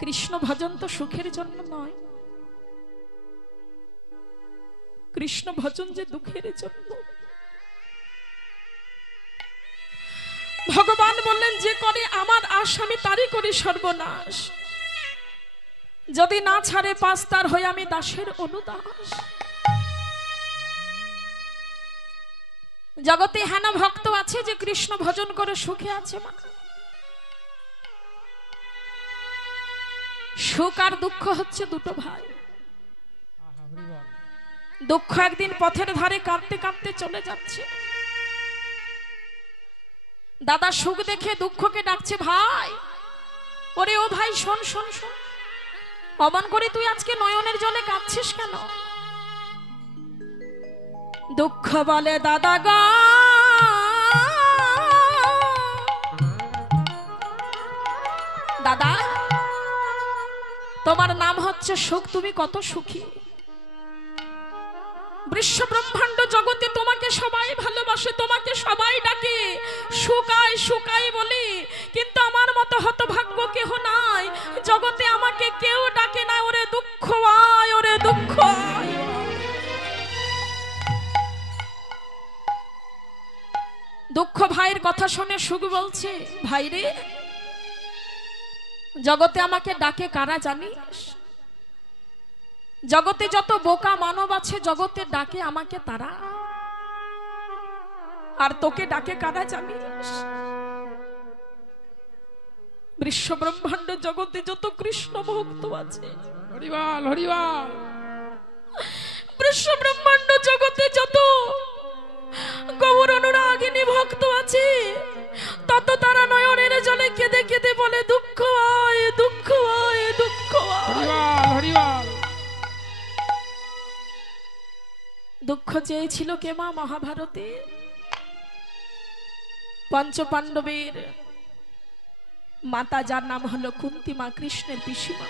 কৃষ্ণ ভজন তো সুখের জন্য নয়, কৃষ্ণ ভজন যে দুঃখের জন্য। ভগবান বললেন যে করে আমার আশ আমি তারই করি সর্বনাশ, যদি না ছাড়ে পাস তার হয়ে আমি দাসের অনুদাস। জগতে হেন ভক্ত আছে যে কৃষ্ণ ভজন করে সুখে আছে। মা সুখ আর দুঃখ হচ্ছে দুটো ভাই। দুঃখ একদিন পথের ধারে কাঁদতে কাঁদতে চলে যাচ্ছে, দাদা সুখ দেখে দুঃখকে ডাকছে, ভাই ওরে ও ভাই শোন শোন শোন, অমন করে তুই আজকে নয়নের জলে কাঁদছিস কেন? দুঃখ বলে দাদা গো দাদা তোমার নাম হচ্ছে সুখ, তুমি কত সুখী। বিশ্ব ব্রহ্মাণ্ড জগতে তোমাকে সবাই ভালোবাসে, তোমাকে সবাই ডাকে সুকাই সুকাই বলে, কিন্তু আমার মতো হতভাগ্য কেহ নাই জগতে, আমাকে কেউ ডাকে না। ওরে দুঃখ আয়, ওরে দুঃখ আয়। দুঃখ ভাইয়ের কথা শুনে সুখ বলছে, ভাই রে জগতে আমাকে ডাকে কারা জানিস? জগতে যত বোকা মানব আছে জগতে ডাকে আমাকে তারা, আর তোকে ডাকে কারা জানিস? বিশ্ব ব্রহ্মাণ্ড জগতে যত কৃষ্ণ ভক্ত আছে, হরিবল হরিবল, বিশ্ব ব্রহ্মাণ্ড জগতে যত গৌর অনুরাগিনী ভক্ত আছে, তত তারা নয়নের জলে কেঁদে কেঁদে বলে দুঃখ আয়, দুঃখ আয়, দুঃখ আয়। হরিবল। দুঃখ চেয়েছিল কে মা? মহাভারতে পঞ্চপাণ্ডবের মাতা, যার নাম হলো কুন্তী মা, কৃষ্ণের পিসিমা।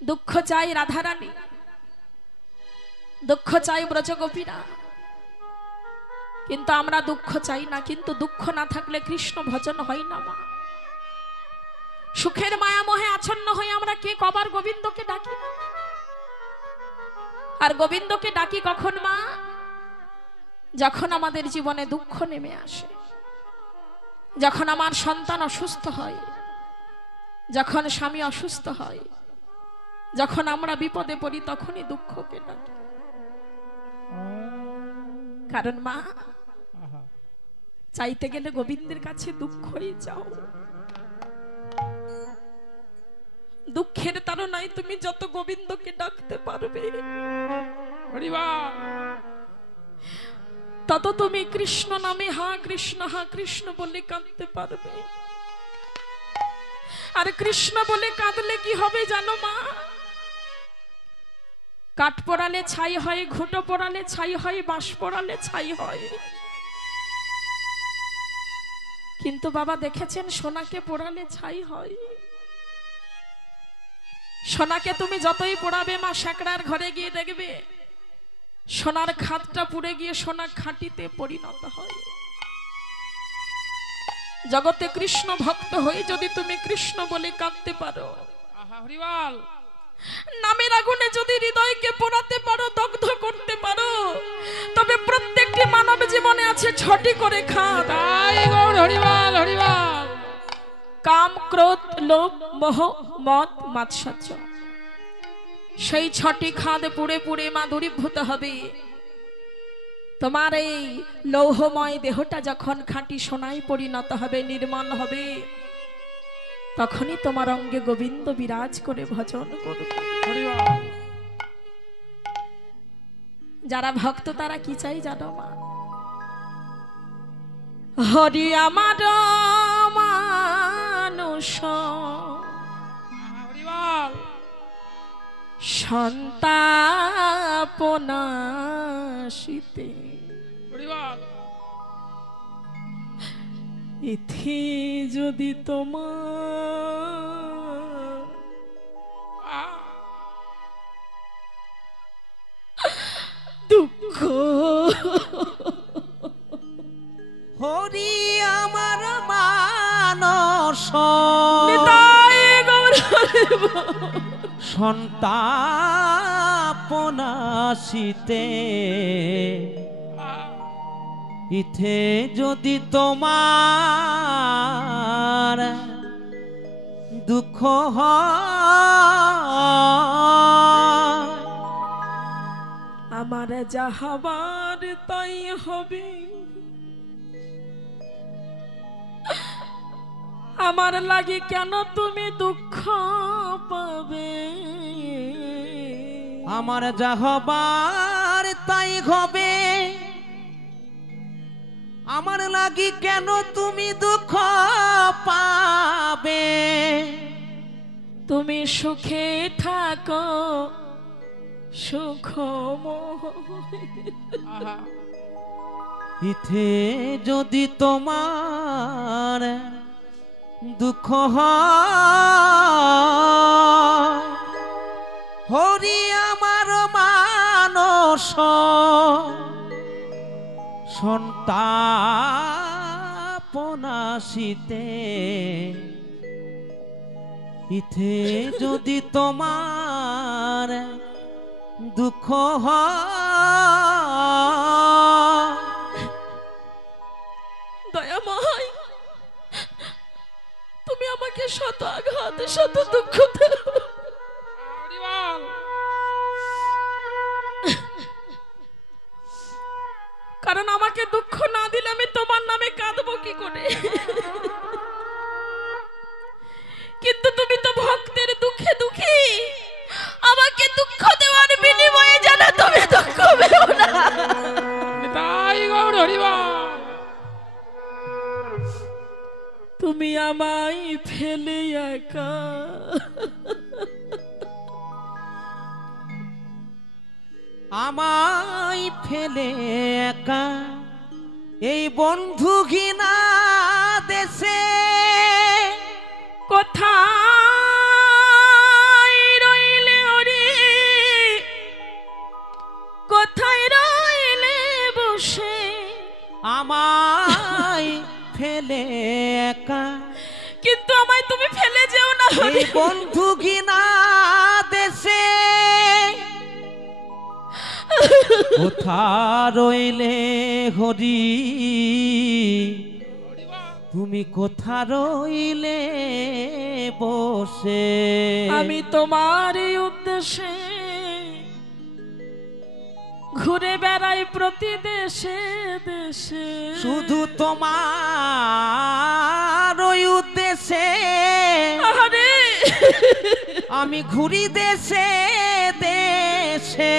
দুঃখ চাই রাধারানী, দুঃখ চাই ব্রজগোপীরা, কিন্তু আমরা দুঃখ চাই না। কিন্তু দুঃখ না থাকলে কৃষ্ণ ভজন হয় না মা। সুখের মায়া মোহে আচ্ছন্ন হয়ে আমরা কে কবার গোবিন্দকে ডাকি, আর গোবিন্দকে ডাকি কখন মা? যখন আমাদের জীবনে দুঃখ নেমে আসে, যখন আমার সন্তান অসুস্থ হয়, যখন স্বামী অসুস্থ হয়, যখন আমরা বিপদে পড়ি, তখনই দুঃখকে ডাকি। কারণ মা চাইতে গেলে গোবিন্দের কাছে দুঃখই যাও। দুঃখের তাড়নায় তুমি যত গোবিন্দকে ডাকতে পারবে তত তুমি কৃষ্ণ নামে হা কৃষ্ণ বলে কাঁদতে পারবে। আর কৃষ্ণ বলে কাঁদলে কি হবে জানো মা? কাঠ পোড়ালে ছাই হয়, ঘুঁটো পোড়ালে ছাই হয়, বাঁশ পোড়ালে ছাই হয়, কিন্তু বাবা দেখেছেন সোনাকে পোড়ালে ছাই হয়। সোনাকে তুমি যতই পোড়াবে মা, স্যাকড়ার ঘরে গিয়ে দেখবে সোনার খাদটা পুড়ে গিয়ে সোনা খাঁটিতে পরিণত হয়। জগতে কৃষ্ণ ভক্ত হয়ে যদি তুমি কৃষ্ণ বলে কাঁদতে পারো, নামের আগুনে যদি হৃদয়কে পোড়াতে পারো, দগ্ধ করতে পারো, তবে প্রত্যেকটি মানব জীবনে আছে ছটি করে খাদ। হরিবল হরিবল। কাম, ক্রোধ, লোভ, মোহ, মদ, মাৎসর্য, সেই ছটি খাদ পুড়ে পুড়ে মা দূরীভূত হবে। তোমার এই লৌহময় দেহটা যখন খাঁটি সোনায় পরিণত হবে, নির্মল হবে, তখনই তোমার অঙ্গে গোবিন্দ বিরাজ করে ভজন করবে। যারা ভক্ত তারা কি চাই জানো মা? হরি আমার মানুষ সন্তাপনাশিতে, ইথি যদি তোমার দুঃখ, হরি আমার মানো সন্তাপনাশীতে ইথে যদি তোমার দুঃখ হয় আমার যাহাবার তাই হবে আমার লাগি কেন তুমি দুঃখ পাবে আমার যাহবার তাই হবে আমার লাগি কেন তুমি দুঃখ পাবে তুমি সুখে থাকো সুখময় ইথে যদি তোমার দুঃখ হয় হরি আমার মানস সন্তাপনাশীতে ইথে যদি তোমার দুঃখ হয় দয়াময় তুমি আমাকে শত আঘাত শত দুঃখ দাও কারণ আমাকে দুঃখ না দিলে আমি তোমার নামে কাঁদবো কি করে কিন্তু তুমি তো ভক্তের দুঃখে দুঃখী আমাকে দুঃখ দেওয়ার বিনিময়ে জানা তুমি দুঃখ পেও না তাই গৌর হরিবল তুমি আমায় ফেলে একা আমায় ফেলে একা এই বন্ধু ঘিনা দেশে কোথায় রইলে ওরে কোথায় রইলে বসে আমায় ফেলে একা কিন্তু আমায় তুমি ফেলে যেও না এই বন্ধু ঘিনা দেশে কোথা রইলে হরি তুমি কোথা রইলে বসে আমি তোমার উদ্দেশ্যে ঘুরে বেড়াই প্রতি দেশে দেশে শুধু তোমার ওই উদ্দেশ্যে আরে আমি ঘুরি দেশে দেশে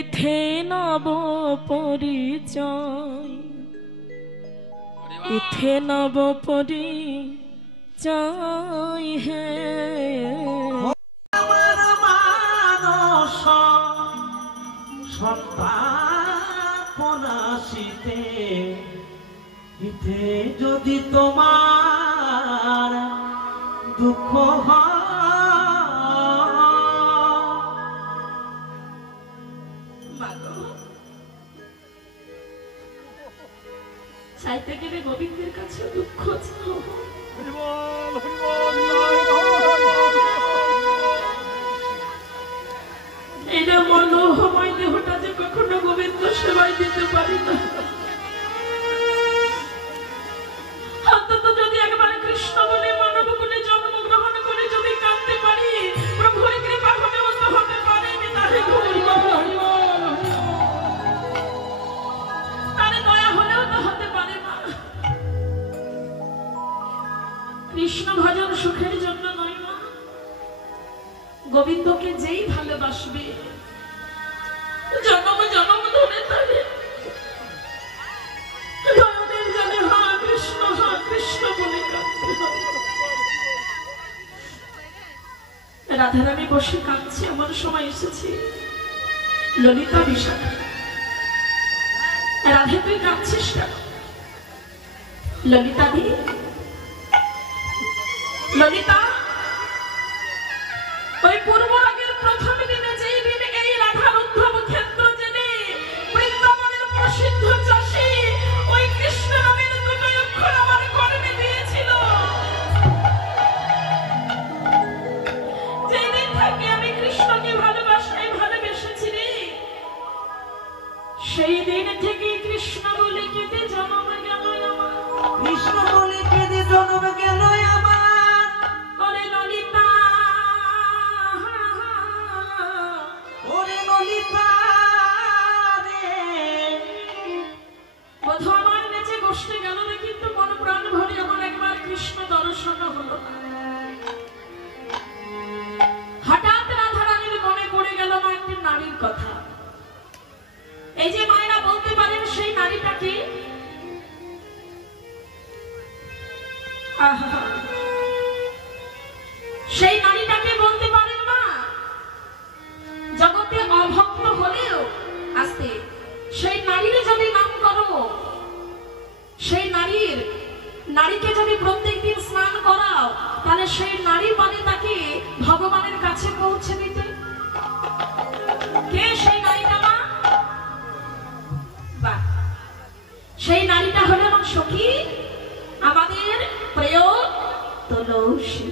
ইথে নব পরিচয় ইথে নব পরিচয় হে আমার মানস সন্তাপনাশীতে ইথে যদি তোমার দুঃখ হয় চাইতে গেলে গোবিন্দের কাছে দুঃখ এটা মনোহময় দেহটা যে কখনো গোবিন্দ সেবাই দিতে পারি না অন্তত যদি একবার কৃষ্ণ বলে মানবকুলে জন্মগ্রহণ করে যদি কাঁদতে পারি প্রভুর কৃপা হবে মতো হতে পারে তারে দয়া হলেও তো হতে পারে না কৃষ্ণ ভজন সুখের জন্য নয় না গোবিন্দকে যেই ভালোবাসবে জন্ম জন্ম ধরে তারে রাধারানী বসে কাঁদছে আমার সময় এসেছে ললিতা বিশাখা রাধে তুই কাঁদছিস কেন ললিতা দি ললিতা ওই পূর্ব রাগের প্রথম দিনে যেই দিন এই রাধার উদ্ধব ক্ষেত্র জেনে বৃন্দাবনের প্রসিদ্ধ চাষী ওই কৃষ্ণ নামের দুটো অক্ষর আমার কর্মে দিয়েছিল আহা, সেই নারীটাকে বলতে পারেন মা, জগতে অভক্ত হলেও আস্তে সেই নারীর যদি নাম করো, সেই নারীকে যদি প্রত্যেকদিন স্নান করাও, তাহলে সেই নারী পারে তাকে ভগবানের কাছে পৌঁছে দিতে। কে সেই নারীটা মা? বাহ, সেই নারীটা হলো আমার সখী, আমাদের প্রিয় তুলসী।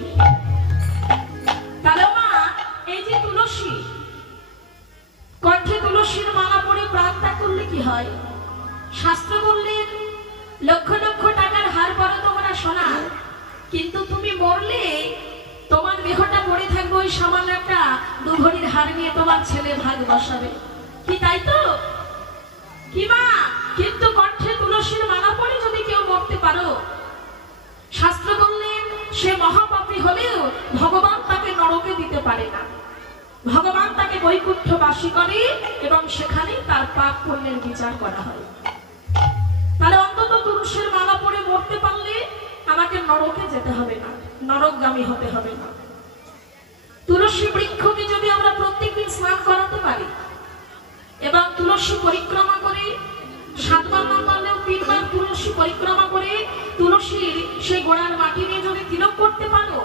তাহলে মা, এই যে তুলসী, কণ্ঠে তুলসীর মালা পরে প্রাণ ত্যাগ করলে কি হয়? শাস্ত্র বললেন লক্ষ লক্ষ টাকার হার পরো তোমরা সোনা, কিন্তু তুমি মরলে তোমার দেহটা পড়ে থাকবে ওই সামান্য একটা 2 ভরির হার নিয়ে, তোমার ছেলে ভাগ বসাবে কি, তাই তো? কি মা, কিন্তু কণ্ঠে তুলসীর মালা পরে যদি কেউ মরতে পারো, শাস্ত্র বললেন সে মহাপাপী হলেও ভগবান তাকে নরকে দিতে পারে না, ভগবান তাকে বৈকুণ্ঠবাসী করে এবং সেখানেই তার পাপ পুণ্যের বিচার করা হয়। তাহলে অন্তত তুলসীর মালা পরে মরতে পারলে আমাকে নরকে যেতে হবে না, নরকগামী হতে হবে না। তুলসী বৃক্ষকে যদি আমরা প্রত্যেকদিন স্নান করাতে পারি এবং তুলসী পরিক্রমা করে 7 বার না পারলেও 3 বার তুলসী পরিক্রমা করে তুলসীর সেই গোড়ার মাটি নিয়ে যদি তিলক করতে পারো,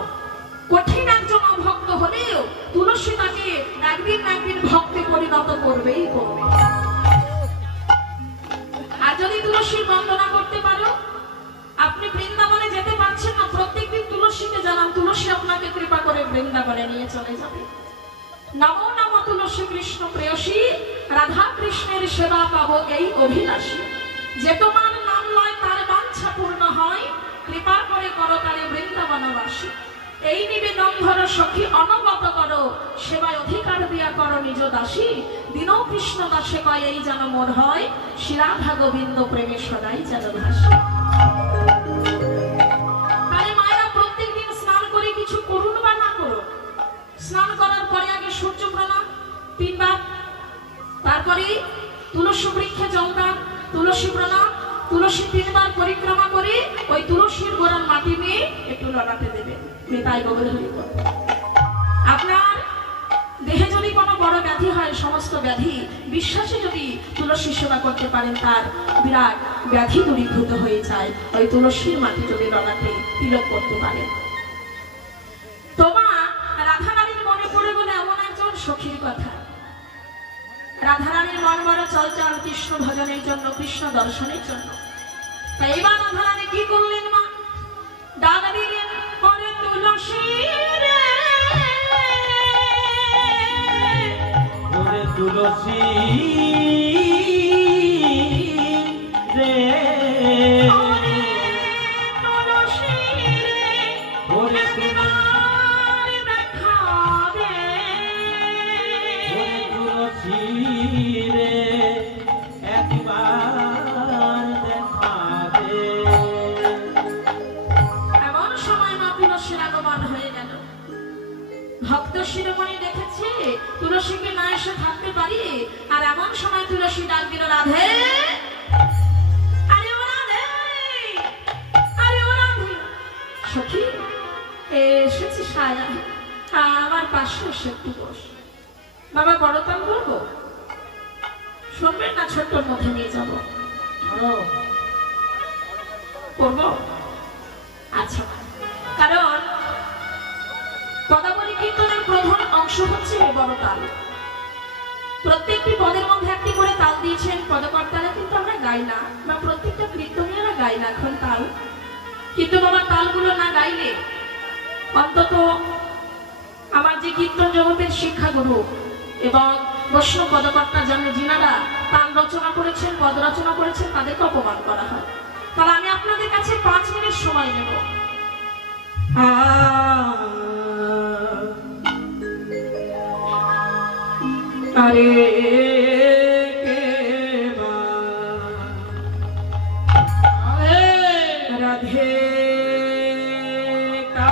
কঠিন একজন অভক্ত হলেও তুলসী তাকে একদিন না একদিন ভক্তে পরিণত করবেই করবে। আর যদি তুলসীর বন্দনা করতে পারো, আপনি বৃন্দাবনে যেতে পারছেন না, প্রত্যেকদিন তুলসীকে জানান, তুলসী আপনাকে কৃপা করে বৃন্দাবনে নিয়ে চলে যাবে। নমো নমো তুলসী কৃষ্ণ প্রেয়সী, রাধা কৃষ্ণের সেবা পাবো এই অভিলাষী। যে তোমার নাম লয় তার বাঞ্ছা পূর্ণ হয়, কৃপা করে করো তারে বৃন্দাবনবাসী। এই নিবেদন ধরো সখী অনবত করো, সেবায় অধিকার দিয়া করো নিজ দাসী। দিনও কৃষ্ণ দাসে কয় এই যেন মোর হয়, শ্রীরাধা গোবিন্দ প্রেমে সদাই যেন ভাসে। তাহলে মায়েরা প্রত্যেকদিন স্নান করে কিছু করুন বা না করুন, স্নান করার পরে আগে সূর্য প্রণাম 3 বার, তারপরে তুলসী বৃক্ষে জল দান, তুলসী প্রণাম, তুলসী 3 বার পরিক্রমা করে ওই তুলসীর গোড়ার মাটি নিয়ে একটু লড়াতে দেবে। তাই আপনার দেহে যদি কোনো বড় ব্যাধি হয়, সমস্ত ব্যাধি বিশ্বাসে যদি তুলসী সেবা করতে পারেন, তার বিরাট ব্যাধি দূরীভূত হয়ে যায় ওই তুলসীর মাটি যদি লড়াতে তিলক করতে পারেন। তোমা রাধারানীর মনে পড়ে বলে এমন একজন সখীর কথা। রাধারানীর মন বড় চলচল কৃষ্ণ ভজনের জন্য, কৃষ্ণ দর্শনের জন্য। তাই এবার রাধারানী কি করলেন মা? ডাক দিলেন, পরে তুলসী রে, ওরে তুলসী রে, ওরে তুলসী রে, ওরে একবার দেখা দে, ওরে তুলসী রে, একবার দেখা দে। এমন সময় মা তুলসীর আগমন হয়ে গেল। ভক্ত শিরোমণি দেখেছে তুলসীকে না এসে থাকতে পারি, আর এমন সময় তুলসী ডাক দিল, রাধে, আরে ও রাধে, আরে ও রাধে। সখী এসেছি সায়া, আমার পাশে এসে একটু বস। বাবা বড়তাল বলবো, শুনবেন না? ছোট্টর মধ্যে নিয়ে যাবো, করবো? আচ্ছা, কারণ পদাবলী কীর্তনের প্রধান অংশ হচ্ছে বড় তাল। প্রত্যেকটি পদের মধ্যে একটি করে তাল দিয়েছেন পদকর্তারা, কিন্তু আমরা গাই না, বা প্রত্যেকটা কীর্তনীয়রা গাই না এখন তাল। কিন্তু বাবা তালগুলো না গাইলে অন্তত আমার যে কীর্তন জগতের শিক্ষাগুরু এবং বৈষ্ণব পদকর্তা জানে, যিনারা তাল রচনা করেছেন, পদ রচনা করেছেন, তাদেরকে অপমান করা হয়। তাহলে আমি আপনাদের কাছে 5 মিনিট সময় নেব। আরে রাধে কা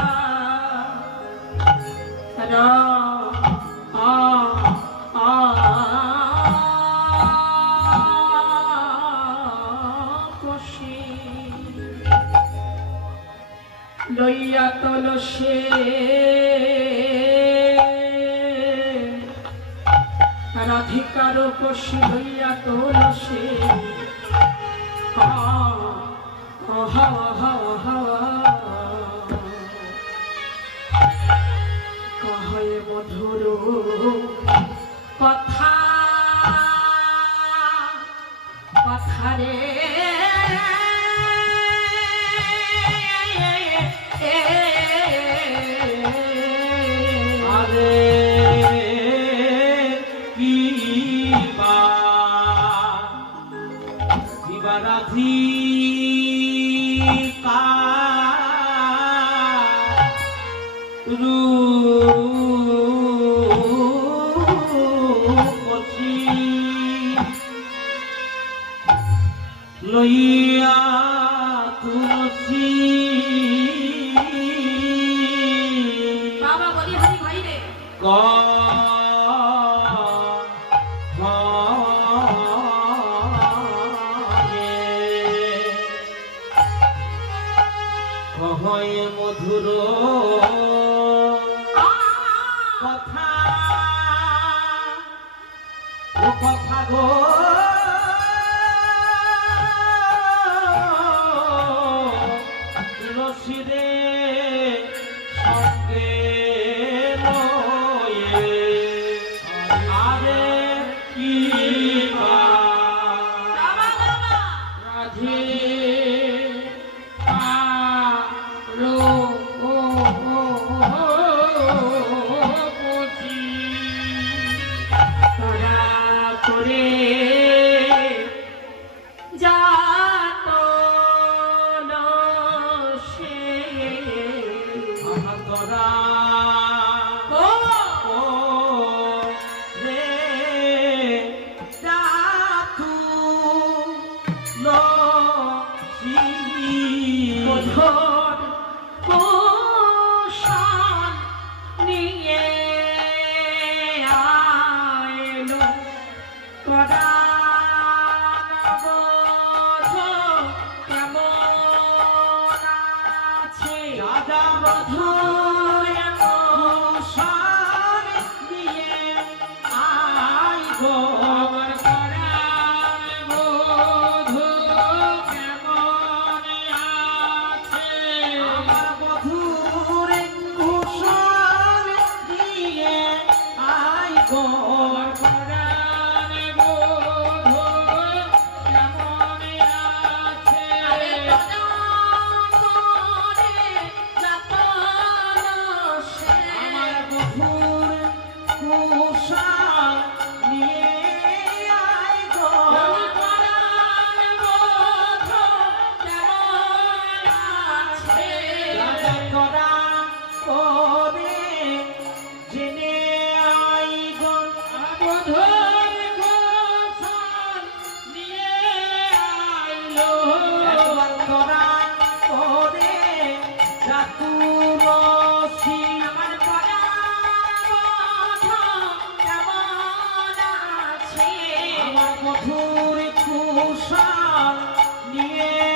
লইয়া তলসে রাধিকার কষি লইয়া তলসে হাওয়া হাওয়া হাওয়া কহে মধুর কথা কথা রে আরে কিবা রাধিকা রূপসী লইয়া তুলসী বাবা বলি হরি ভাই রে কহয় মধুর কথা ও কথা গো তুলসী রে সঙ্গে লয়ে আরে কি রাধে করে যাত সে তোরা ও রে ডাকু লসি মধুর কুশল নিয়ে আইলো পরাণবোধ কেমন আছে রাজা মধুর কুশল নিয়ে আই গো আমার পরাণবোধ কেমন আছে আমার মধুর কুশল নিয়ে আই গো মধুর কুশল নিয়ে